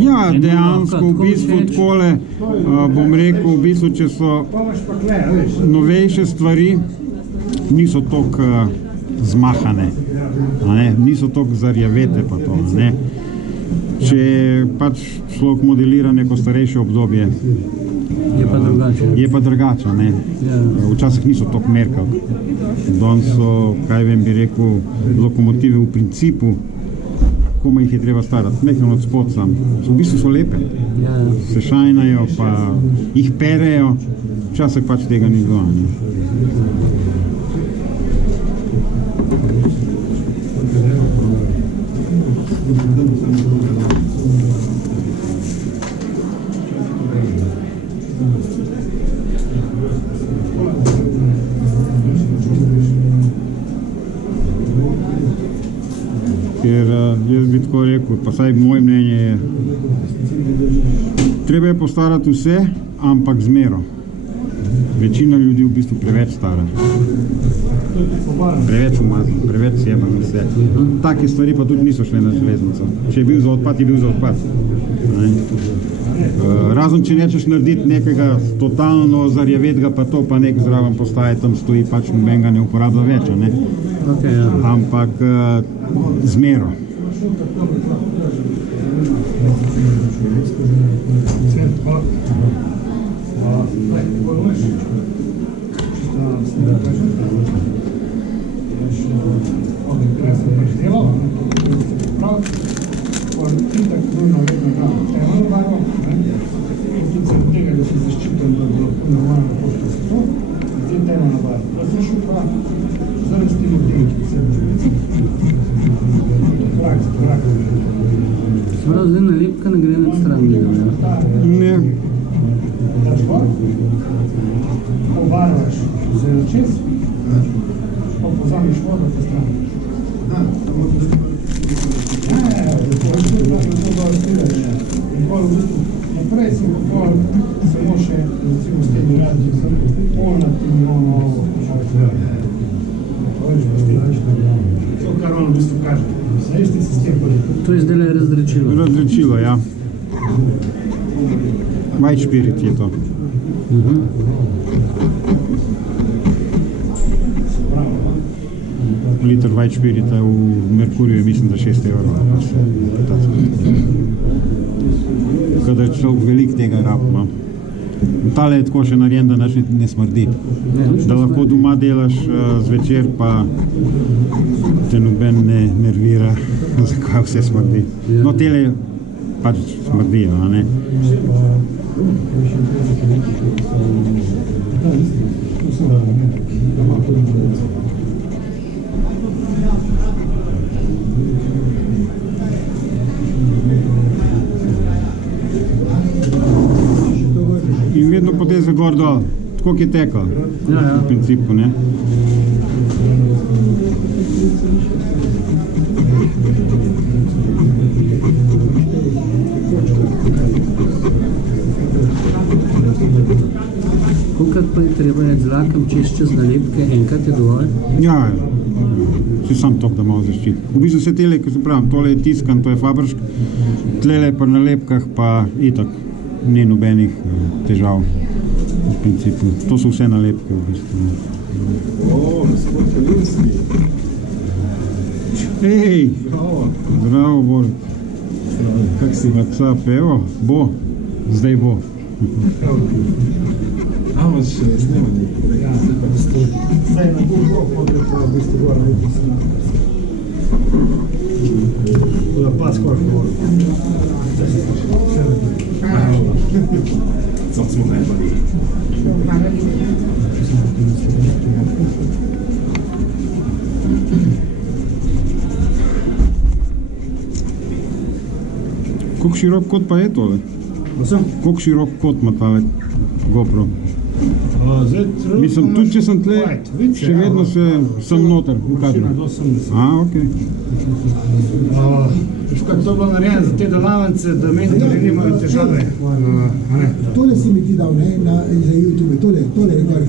Ja, dejansko v bistvu takole, bom rekel, v bistvu, če so novejše stvari, niso toliko zmahane, niso toliko zarjavete pa to, ne. Če pač človek modelira neko starejše obdobje, je pa drugače, ne. Včasih niso toliko merkali. Danes so, kaj vem, bi rekel, lokomotive v principu, komaj jih je treba starati, nekaj od spod sam. V bistvu so lepe, se šajnajo, pa jih perejo, včasih pač tega ni bilo. Ker jaz bi tako rekel, pa saj moje mnenje je, treba je postarati vse, ampak z mero. Večina ljudi v bistvu preveč stara. Preveč umazno, preveč sjebano vse. Take stvari pa tudi niso šle na železnico. Če je bil za odpad, je bil za odpad. Razen, če nečeš narediti nekega totalno zarjavetega, pa to pa nek zraven postaje, tam stoji, pač nobenega ne uporablja več, ne? Ampak z mero. Sprav zdaj nalepka ne gre med stran, ne? Pobarvaš zelo čez, pa pozamiš vodo pa stran. Naprej sem pokol, samo še recimo s temi radi, sem polna milijonov to, kar on v bistvu kaže. Isti sistem. To je zdaj razrečilo. Razrečilo, ja. White Spirit je to. Liter White Spirita v Merkurju je mislim, da 6 €. Tako da je človek veliko tega rab. Tale je tako še narejen, da ne smrdi. Da lahko doma delaš zvečer, pa te noben ne nervira, zakaj vse smrdi. No, tele pač smrdijo, ne? In vedno poteze gor dol, tako je tekel, v principu, ne? Kolikrat pa je treba z lakom čez nalepke, enkrat je dovolj? Ja, si sam toliko, da malo zaščiti. V bistvu se tele, ko se pravim, tole je tiskan, to je fabršk, tlele pa na lepkah pa itak, ni nobenih težav v principu. To so vse nalepke v bistvu. Gospod Kalinski. Ej, zdravo, Bor. Kak si? WhatsApp, evo, bo, zdaj bo. Imaš snemanje? Ja, zdaj na GoPro hodil pa v bistvu gor napisano. Da pa skoraj govorim. Co smo najbolj? Koliko širok kot pa je tole? Koliko širok kot ima tale GoPro? Mislim, tudi če sem tle, še vedno sem noter v kadru. Okej. To je bilo narejeno za te delavnice, da mentori nimajo težave. Tole si mi ti dal, ne, za YouTube, tole je gor.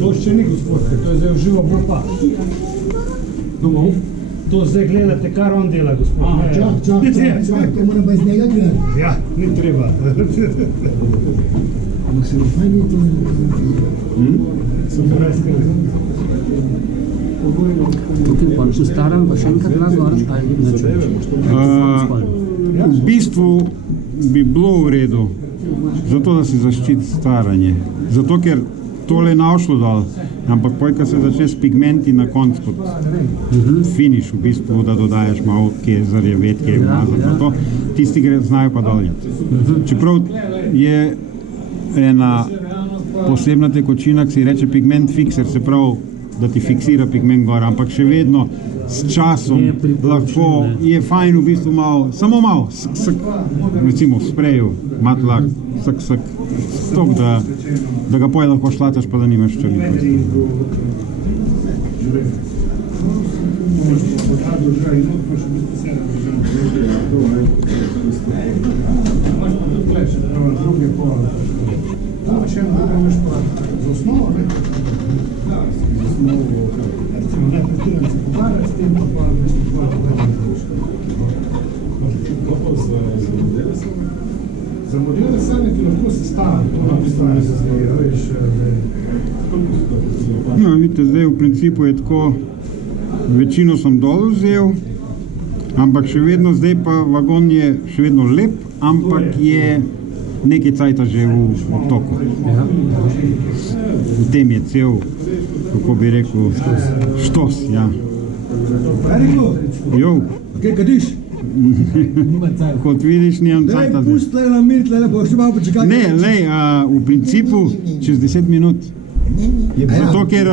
To še ni gospod, to je zdaj uživo bolj pa. To zdaj gledate, kar on dela, gospod. Čak, to moram pa iz njega gledati. Ja, ni treba. Ampak se mi fajn je to. Tukaj pa ustaram, pa še enkrat dva gor, ali načo? V bistvu bi bilo v redu, zato da se zaščiti staranje. Zato, ker tole je našlo dol, ampak poj, ko se začne s pigmenti na koncu, kot finiš v bistvu, da dodajaš malo kje zarjavet, kje umazati, to, tisti znajo pa doljati. Čeprav je ena posebna tekočina, ki se reče pigment fixer, se pravi, da ti fiksira pigment gor, ampak še vedno s časom lahko je fajn v bistvu malo, samo malo, recimo v spreju, matlak, stok, da ga poje lahko šlataš, pa da nimaš črni. Še eno drugo imaš pa za osnovo, ne? Recimo, ne pretiram se pogovarjati s tem, pa v bistvu tvoje pogovarjati. Za modele same, ki lahko se stavi, to na postavi se stavi, veš, No, vidite, zdaj v principu je tako, večino sem dol vzel, ampak še vedno, zdaj pa vagon je še vedno lep, ampak je nekaj cajta že v obtoku. V tem je cel, kako bi rekel, štos, ja. Jo. Kaj kadiš? Kot vidiš, nimam cajta zdaj. Pusti tle na mir, tle bo še malo počekati. Ne, lej, v principu čez 10 minut. Zato, ker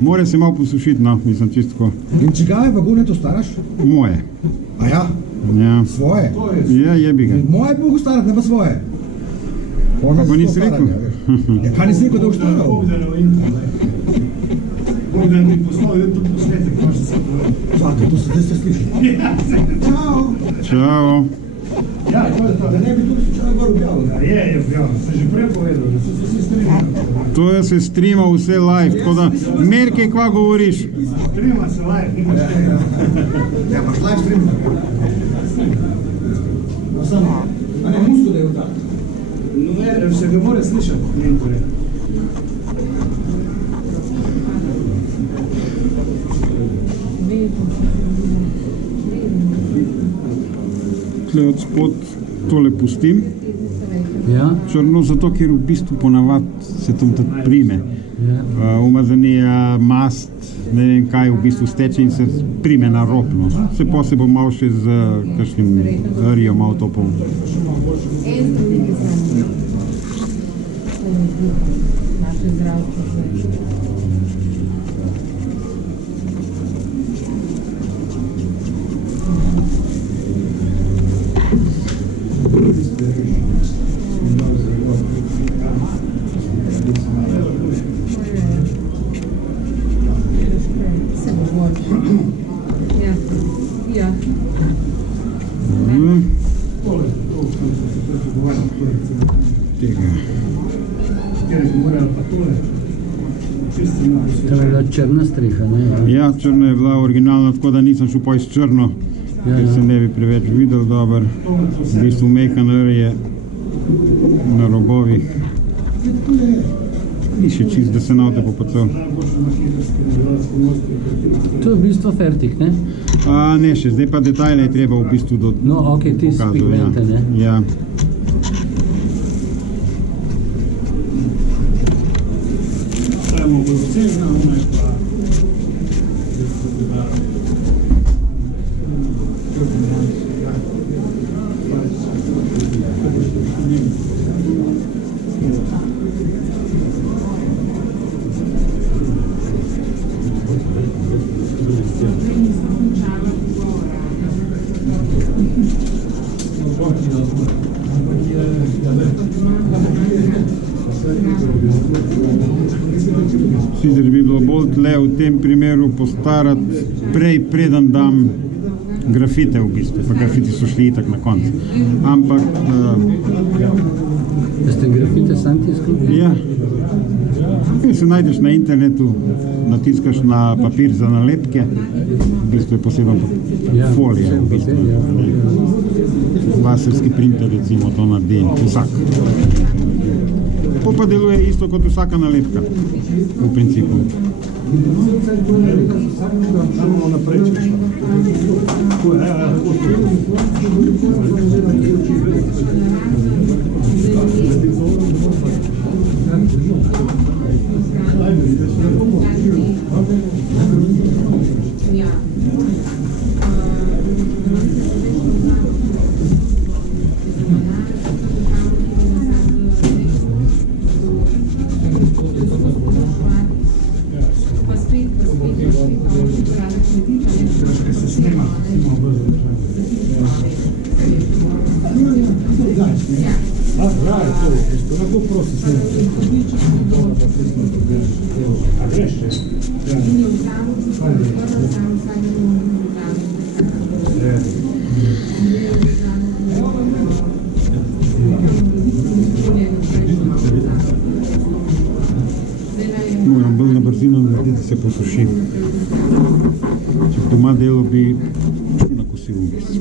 mora se malo posušiti, no, mislim čistko. In čigave vagone to staraš? Moje. A ja? Ja. Svoje? Ja, jebi ga. Moje bi mogo starati, ne pa svoje. Pa nisi rekel? Ja, kaj nisi rekel, da boš staral? Bogdan bi poslal YouTube posnetek, pa še se povedal. Svaka, to ste slišali. Čao. Čao. Ja, to je to. Da ne bi tudi slučajno gor objavili. Ja, je objavljeno, se že prej povedal, da so se vsi streamali. To je se streama vse live, tako da merke, kva govoriš. Streama se live, nimaš tega. Ja, paš live stream. A ne, musko da je v tak. No, ne, se ga mora slišati, njen torej. Tle od spod tole pustim. Ja. Črno, zato ker v bistvu ponavad se tam tudi prime. Ja. Umazanija, mast, ne vem kaj, v bistvu steče in se prime na rob. No. Se posebej malo še z kakšnim rijo, malo to pol. Naše zdravstvo. Ja. Tega. To je bila črna streha, ne? Ja, črna je bila originalna, tako da nisem šel pa iz črno, ker se ne bi preveč videl dober. V bistvu mekan je na robovih. Ni še čist, da se navte popocel. To je v bistvu fertik, ne? Ne še, zdaj pa detajle je treba v bistvu No, ok, ti s pigmente, ne? Ja. Stavimo v vsega, ona je pa... Sicer bi bilo bolj tle v tem primeru postarati prej, preden dam grafite v bistvu, pa grafiti so šli itak na koncu. Ampak... Ste grafite Sam tiskal? Ja. Kaj se najdeš na internetu, natiskaš na papir za nalepke, v bistvu je poseben folija. V bistvu. Laserski printer recimo to naredi vsak. To pa deluje isto kot vsaka nalepka, v principu. Samo naprej, če šta. Moram bolj na brzino narediti, da se posuši. Če v doma delo bi nakosil v bistvu.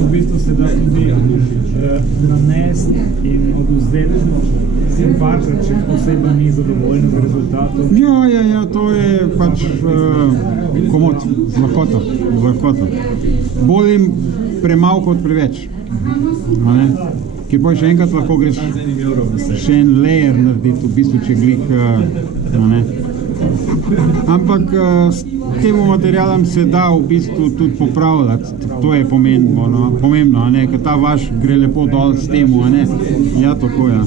V bistvu se da tudi nanesti in odvzeti simpatijo, če oseba ni zadovoljna z rezultatom. Ja, to je pač komod, z lahkoto. Bolj jim premalo kot preveč. Ker pa še enkrat lahko greš še en layer narediti, v bistvu, če glik, ampak s tem materialom se da v bistvu tudi popravljati. To je pomembno, ker ta vaš gre lepo dol s tem, Ja, tako, ja.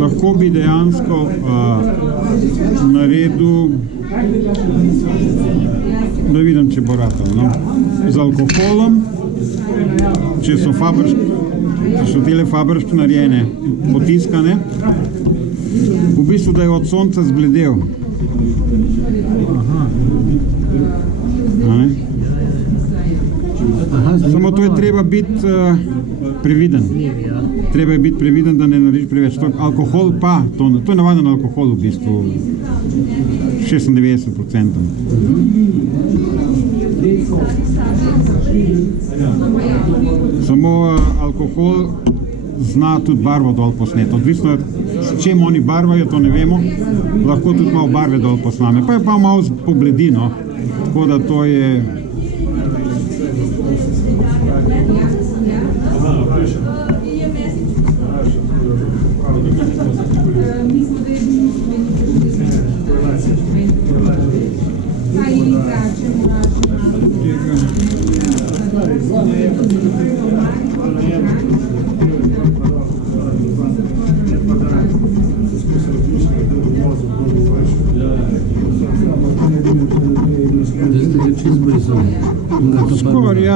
Lahko bi dejansko naredil, da vidim, če bo ratal, z alkoholom, če so tele fabričke narejene, potiskane, v bistvu, da je od sonca zbledel. Samo to je treba biti previden. Treba je biti previden, da ne narediš preveč. Alkohol pa, to je navaden alkohol v bistvu, 96%. Samo alkohol zna tudi barvo dol posneti. Odvisno, s čem oni barvajo, to ne vemo. Lahko tudi malo barve dol posname. Pa je pa malo pobledi, no. Tako da to je...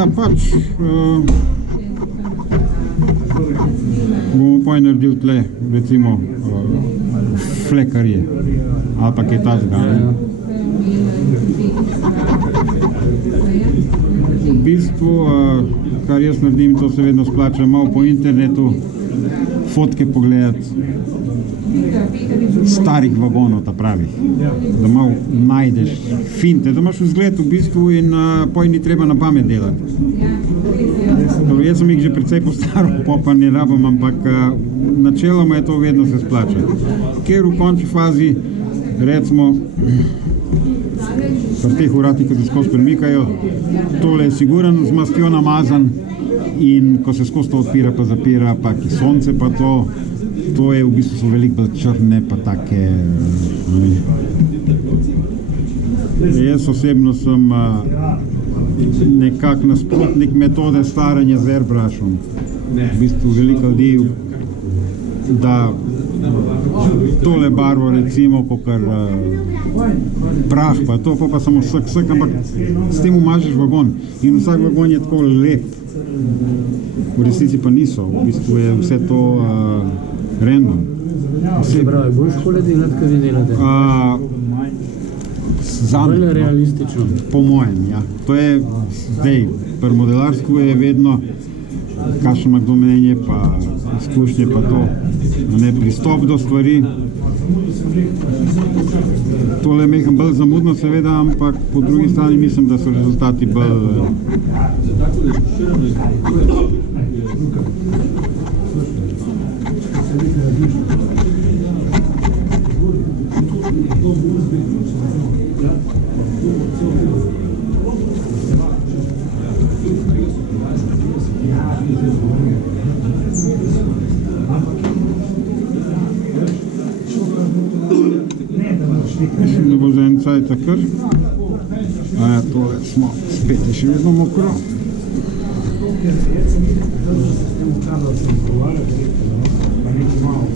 Ja, pač bomo pa naredili tle, recimo flekarje ali pa kaj takega. V bistvu, kar jaz naredim, to se vedno splača malo po internetu, fotke pogledati starih vagonov, ta pravih, da malo najdeš finte, da imaš vzgled v bistvu in poj ni treba na pamet delati. Dobro, jaz sem jih že precej postaral, pa ne rabim, ampak načeloma je to vedno se splača. Ker v končni fazi, recimo, pri teh vratih, ko se skozi premikajo, tole je siguran z mastjo namazan in ko se skozi to odpira pa zapira, pa ki sonce pa to je v bistvu so veliko bolj črne pa take. Jaz osebno sem nekak nasprotnik metode staranja z airbrushom. V bistvu veliko ljudi da tole barvo recimo kakor prah pa to, pa samo vsak, ampak s tem umažeš vagon in vsak vagon je tako lep. V resnici pa niso, v bistvu je vse to random. Se pravi, bolj škole delati, kaj vi delate? Bolj realistično. Po mojem, ja. To je zdaj, pri modelarstvu je vedno kakšno ima kdo mnenje, pa izkušnje, pa to, ne, pristop do stvari. Tole je meham bolj zamudno seveda, ampak po drugi strani mislim, da so rezultati bolj mislim, da bo za en cajta kar. Ja, tole smo spet je še vedno mokro. S tem ukradal sem pogovarjati, pa nekaj malo